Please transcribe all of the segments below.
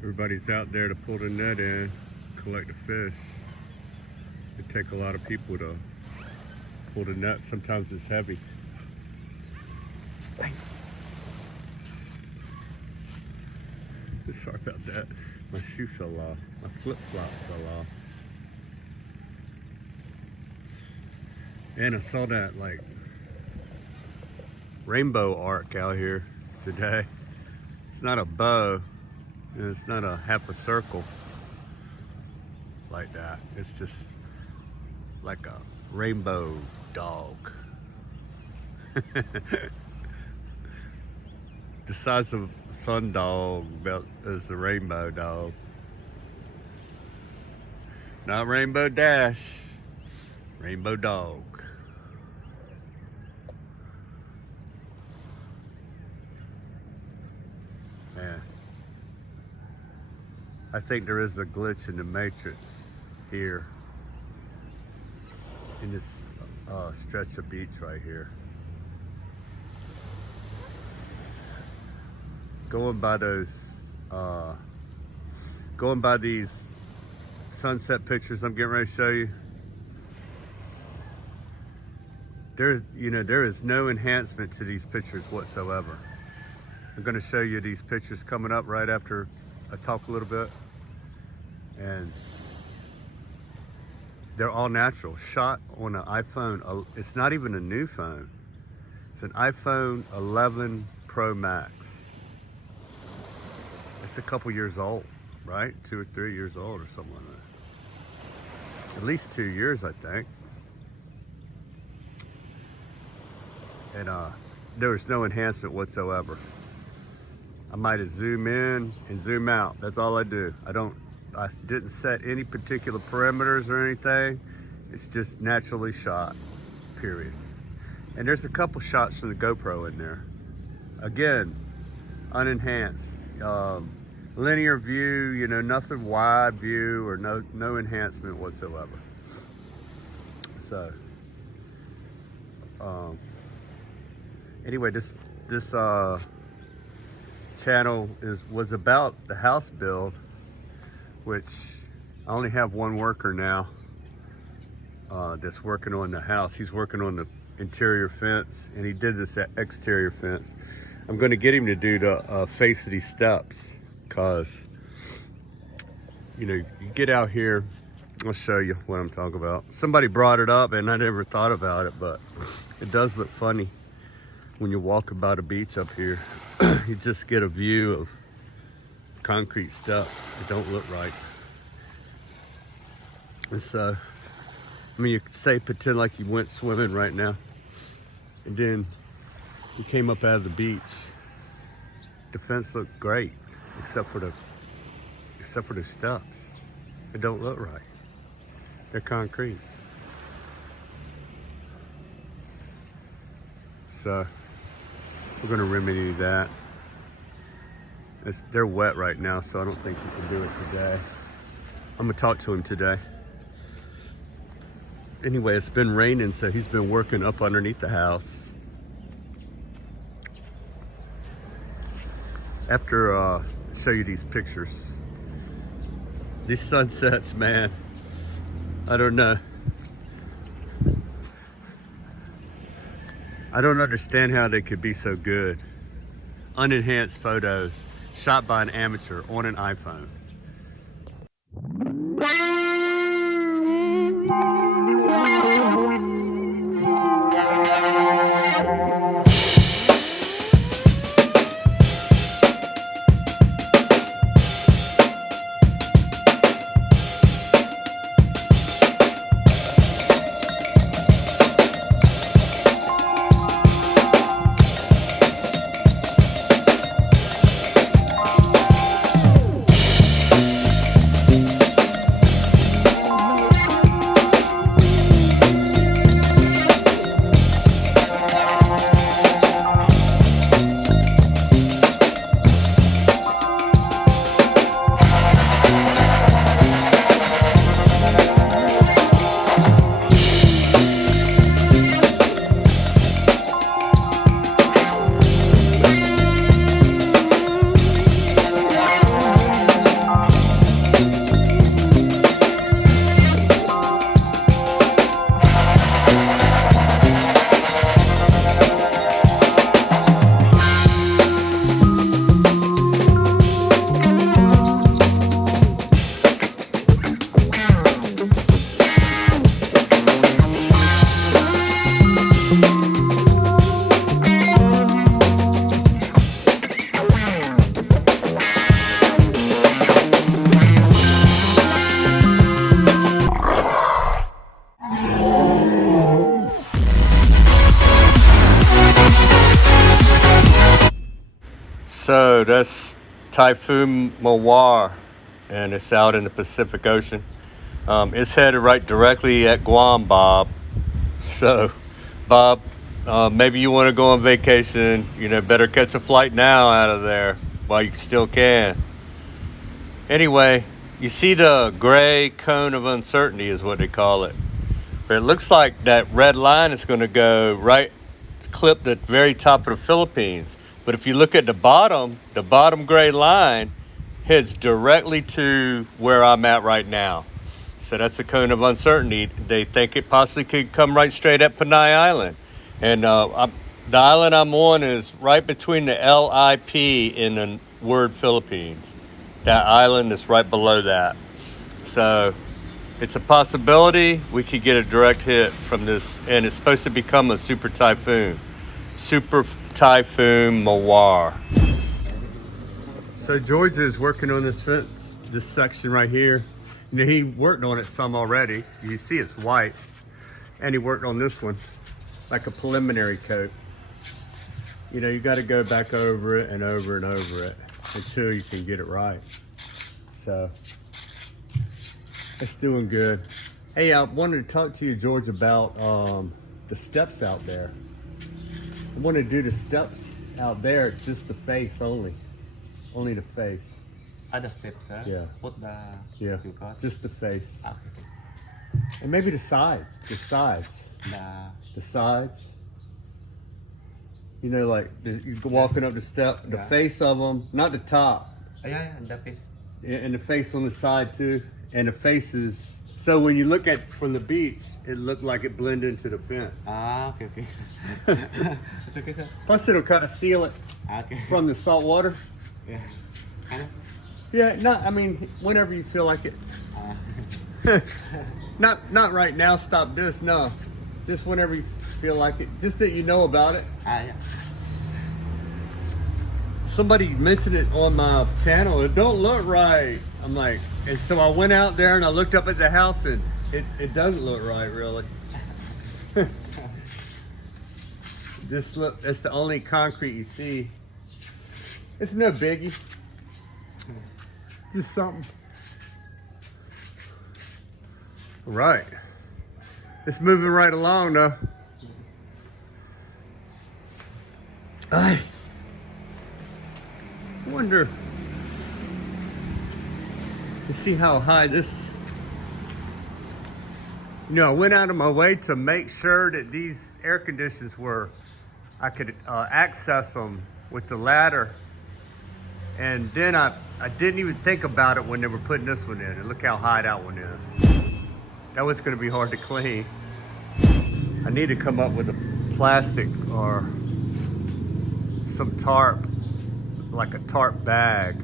Everybody's out there to pull the net in, collect the fish. It takes a lot of people to pull the net. Sometimes it's heavy. Sorry about that. My shoe fell off. My flip-flop fell off. And I saw that like rainbow arc out here today. It's not a bow, and it's not a half a circle like that. It's just like a rainbow dog. The size of a sun dog about as a rainbow dog. Not Rainbow Dash, rainbow dog. Man, I think there is a glitch in the matrix here in this stretch of beach right here. Going by these sunset pictures I'm getting ready to show you, there is no enhancement to these pictures whatsoever. I'm going to show you these pictures coming up right after I talk a little bit, and they're all natural, shot on an iPhone. It's not even a new phone. It's an iPhone 11 Pro Max. It's a couple years old, right? 2 or 3 years old or something like that. At least 2 years, I think. And there was no enhancement whatsoever. I might have zoom in and zoom out. That's all I do. I didn't set any particular parameters or anything. It's just naturally shot, period. And there's a couple shots from the GoPro in there. Again, unenhanced. Linear view, nothing wide view or no enhancement whatsoever. So, anyway, this channel was about the house build, which I only have one worker now that's working on the house. He's working on the interior fence, and he did this exterior fence. I'm going to get him to do the face of these steps, because you get out here. I'll show you what I'm talking about. Somebody brought it up and I never thought about it, but it does look funny when you walk about a beach up here. You just get a view of concrete stuff. It don't look right. And so, you could say, pretend like you went swimming right now, and then you came up out of the beach. The fence looked great, except for the steps. It don't look right. They're concrete. So we're gonna remedy that. They're wet right now, so I don't think we can do it today. I'm gonna talk to him today. Anyway, it's been raining, so he's been working up underneath the house. After show you these pictures, these sunsets, man, I don't know. I don't understand how they could be so good. Unenhanced photos shot by an amateur on an iPhone. So that's Typhoon Mawar, and it's out in the Pacific Ocean. It's headed right directly at Guam, Bob. So, Bob, maybe you want to go on vacation. You know, better catch a flight now out of there while you still can. Anyway, you see the gray cone of uncertainty is what they call it. But it looks like that red line is going to go right, clip the very top of the Philippines. But if you look at the bottom gray line heads directly to where I'm at right now. So that's a cone of uncertainty. They think it possibly could come right straight at Panay Island. And the island I'm on is right between the LIP in the word Philippines. That island is right below that. So it's a possibility we could get a direct hit from this, and it's supposed to become a super typhoon. Super Typhoon Mawar. So George is working on this fence, this section right here. You know, he worked on it some already. You see it's white. And he worked on this one, like a preliminary coat. You know, you got to go back over it and over and over it until you can get it right. So it's doing good. Hey, I wanted to talk to you, George, about the steps out there. I want to do the steps out there, just the face only. Only the face. Other steps, huh? Yeah. Put the Yeah, you got? just the face. Okay. And maybe the sides. The sides. You know, like you're walking up the step, the face of them, not the top. Yeah, the face. And the face on the side too. And the faces. So when you look at from the beach, it looked like it blended into the fence. Ah, okay. It's okay, sir. Plus it'll kind of seal it Okay. from the salt water. Yeah. Kind of. Yeah, I mean, whenever you feel like it. Ah. Not right now, stop this, no. Just whenever you feel like it. Just that you know about it. Yeah. Somebody mentioned it on my channel. It don't look right. I'm like, and so I went out there and I looked up at the house and it doesn't look right, really. Just look, it's the only concrete you see. It's no biggie. Just something. Right. It's moving right along though. I wonder, you see how high this, you know, I went out of my way to make sure that these air conditioners were, I could access them with the ladder. And then I didn't even think about it when they were putting this one in. And look how high that one is. That one's gonna be hard to clean. I need to come up with a plastic or some tarp, like a tarp bag,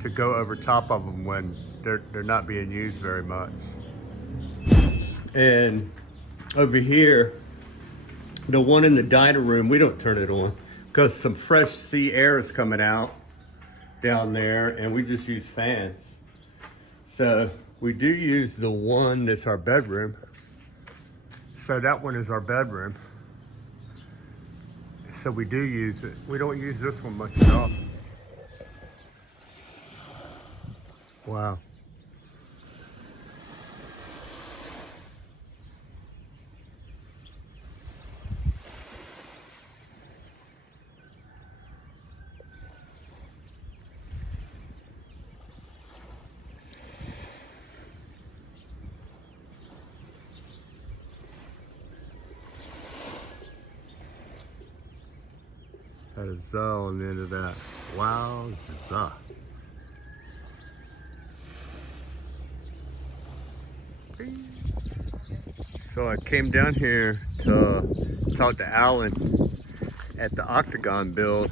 to go over top of them when they're not being used very much. And over here, the one in the dining room, we don't turn it on because some fresh sea air is coming out down there and we just use fans. So we do use the one that's our bedroom. So that one is our bedroom. So we do use it. We don't use this one much at all. Wow. That is on the end of that. Wow, So I came down here to talk to Alan at the Octagon build,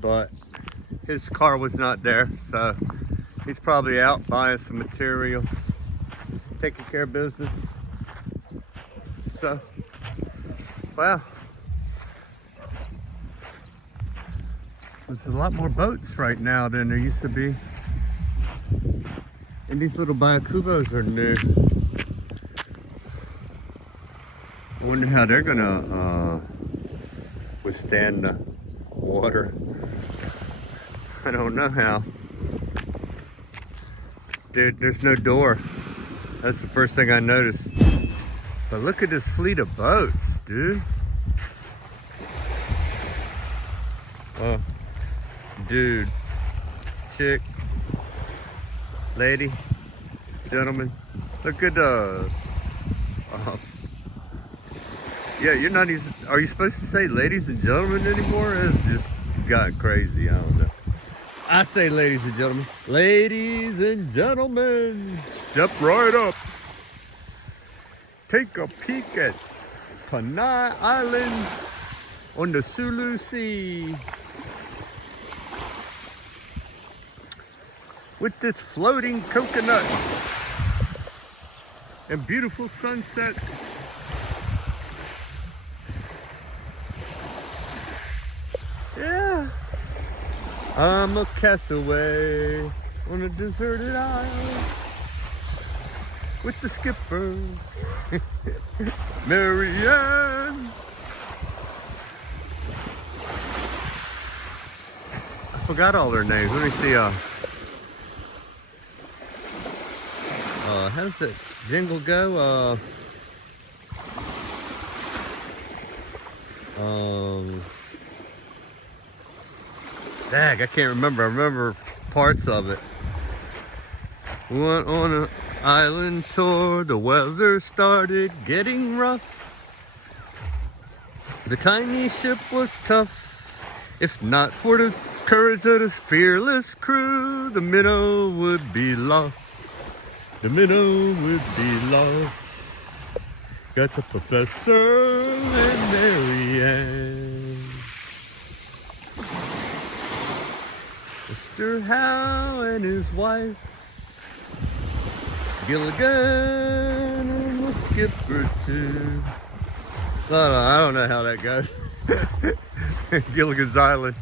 but his car was not there, so he's probably out buying some materials, taking care of business. So, well, there's a lot more boats right now than there used to be. And these little Bayakubos are new. I wonder how they're gonna withstand the water. I don't know how. Dude, there's no door. That's the first thing I noticed. But look at this fleet of boats, dude. Oh, dude, chick, lady, gentlemen. Look at yeah, you're not even, are you supposed to say ladies and gentlemen anymore? It's just gotten crazy, I don't know. I say ladies and gentlemen. Ladies and gentlemen, step right up. Take a peek at Panay Island on the Sulu Sea. With this floating coconuts and beautiful sunsets. Yeah. I'm a castaway on a deserted island with the skipper, Marianne. I forgot all their names. Let me see. How does that jingle go? Dang, I can't remember. I remember parts of it. We went on an island tour. The weather started getting rough. The tiny ship was tough. If not for the courage of this fearless crew, the minnow would be lost. The minnow would be lost. Got the professor and Marianne. Mr. Howe and his wife, Gilligan and the skipper too. I don't know how that goes. Gilligan's Island.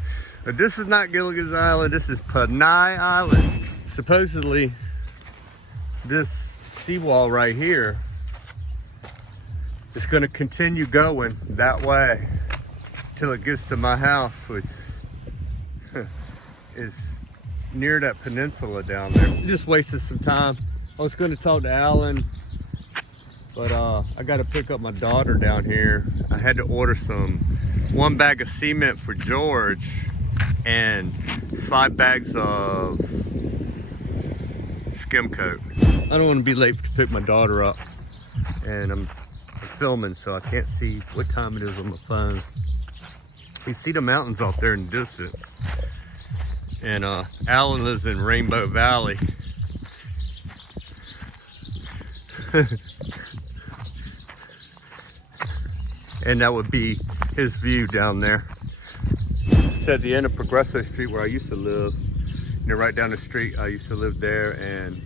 But this is not Gilligan's Island. This is Panay Island. Supposedly, this seawall right here is going to continue going that way till it gets to my house, which is near that peninsula down there. We just wasted some time. I was going to talk to Alan, but I got to pick up my daughter down here. I had to order one bag of cement for George and 5 bags of skim coat. I don't want to be late to pick my daughter up, and I'm filming, so I can't see what time it is on my phone. You see the mountains out there in the distance, and Alan lives in Rainbow Valley. And that would be his view down there. It's at the end of Progresso Street where I used to live. Right down the street, I used to live there, and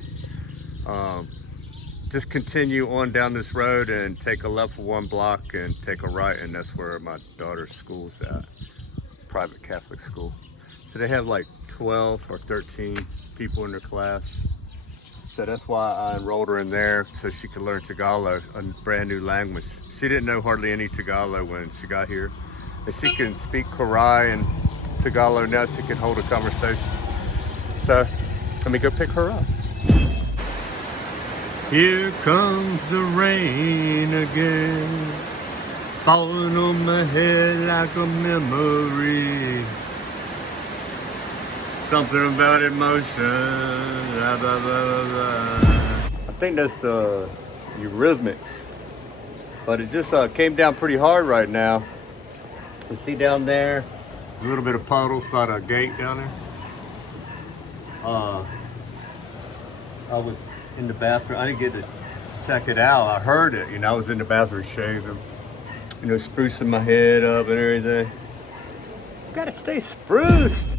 just continue on down this road and take a left for 1 block and take a right, and that's where my daughter's school's at, private Catholic school. So they have like 12 or 13 people in their class. So that's why I enrolled her in there, so she could learn Tagalog, a brand new language. She didn't know hardly any Tagalog when she got here. And she can speak Karai and Tagalog now. She can hold a conversation. So let me go pick her up. Here comes the rain again, falling on my head like a memory. Something about emotion, blah, blah, blah, blah. I think that's the eurythmics, but it just came down pretty hard right now. You see down there, there's a little bit of puddles by the gate down there. I was in the bathroom. I didn't get to check it out. I heard it, I was in the bathroom shaving, sprucing my head up and everything. Gotta stay spruced.